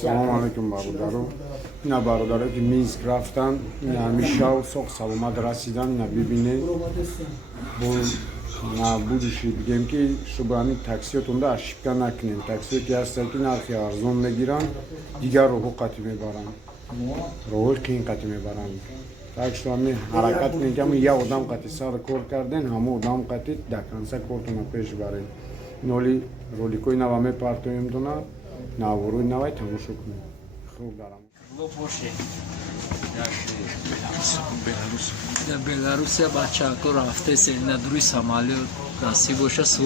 Салом алейкум бародаро. Ина бародаро ки Минск рафтан, ина ҳамиша соғ саломат расидан, ина бибинед. На будущее бигем ки чтобы ҳамин таксиётунда ошибка накунем. Таксиё ки ҳастанд ки нархи арзон мегиранд, дигар роҳҳо қатъ мебаранд. Роҳҳои қиин қатъ мебаранд. Так что ҳамин ҳаракат кунем ки ҳамин як одам қатъи сар кор карден, ҳамон одам қатъи до конца кортона пеш баред. Ноли роликои нава мепартоем дона, наворои навай тамошо кунем. Хуб дарам. در بلاروسیا بچه ها رفته سینا دروی سامالیو نصیب باشه سو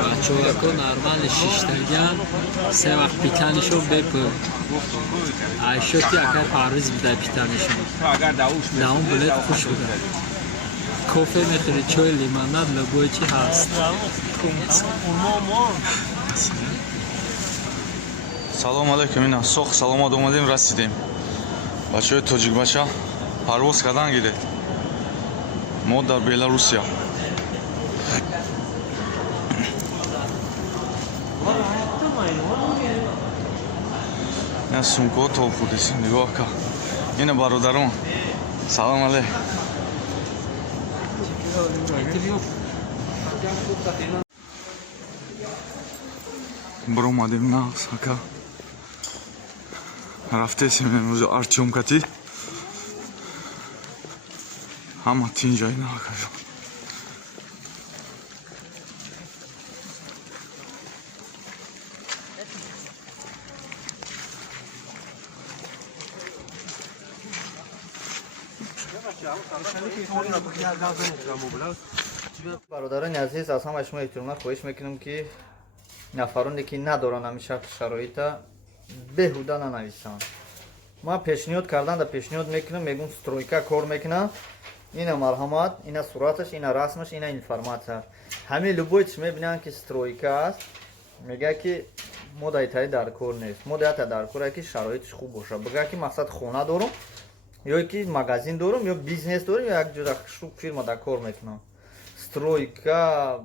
بچه ها نرمال شیشترگن سه وقت پیتنشو بپر عیشاتی اگر پاروز بده پیتنشو داون بلد خوش بده کافه میخوری چای لیموناد لبوی چی هست салом алейкум ина соғ саломат омадем расидем бачаҳои тоҷикбаша парвоз кардан гиред мо дар беларусия ина сумкаҳо товхудиси нигоҳ ка ина бародарон салом алейкум бромадем нағз ака рафтесем имрӯз арчомкатӣ ҳама тинҷаина акаҷон бародарони азиз аз ҳамаи шумо эҳтиромат хоҳиш мекунам ки нафароне ки надоранд ҳамин шарти шароита беҳуда нанависанд. Ман пешниҳод кардан да пешниҳод мекунам, мегӯм стройка кор мекунам. Ина марҳамат, ина сураташ, ина расмаш, ина информатсия. Ҳамин любой чиз мебинанд ки стройка аст, мегӯяд ки мо дайтаи дар кор нест. Мо дайта дар кора ки шароиташ хуб бошад. Бигӯяд ки мақсад хона дорам, ё ки магазин дорам, ё бизнес дорам, ё як ҷоя фирма дар кор мекунам. Стройка